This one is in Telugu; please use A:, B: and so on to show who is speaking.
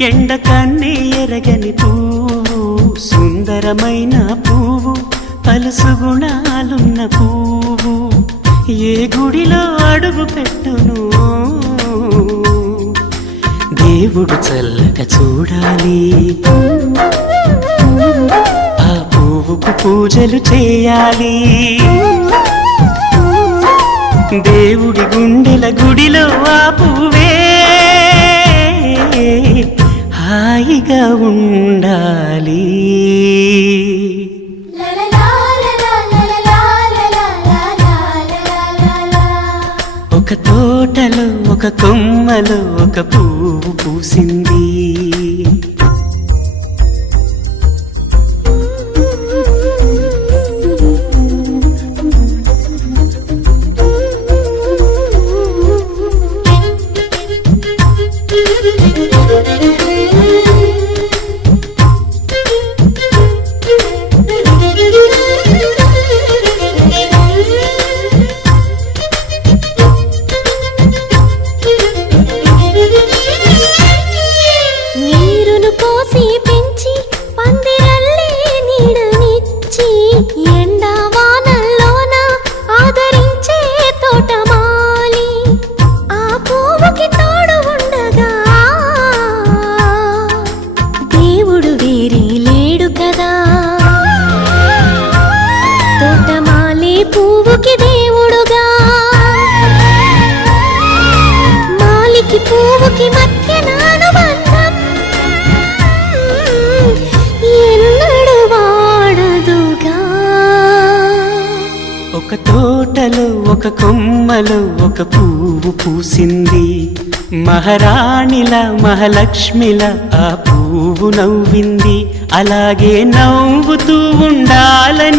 A: ఎండ కన్నే ఎరగని పువ్వు సుందరమైన పువ్వు పలుసు గుణాలున్న పువ్వు. ఏ గుడిలో అడుగు పెట్టును? దేవుడు చల్లగా చూడాలి. ఆ పువ్వుకు పూజలు చేయాలి. దేవుడి గుండెల గుడిలో ఆ ఉండాలి. ఒక తోటలో ఒక కొమ్మలో ఒక పువ్వు పూసింది.
B: పువ్వుకి దేవుడుగా. మాలికి పువ్వుకి మధ్య నానుబంధం ఎన్నడు వాడదుగా.
A: ఒక తోటలో ఒక కొమ్మలో ఒక పువ్వు పూసింది. మహారాణిల మహాలక్ష్మిల ఆ పువ్వు నవ్వింది. అలాగే నవ్వుతూ ఉండాలని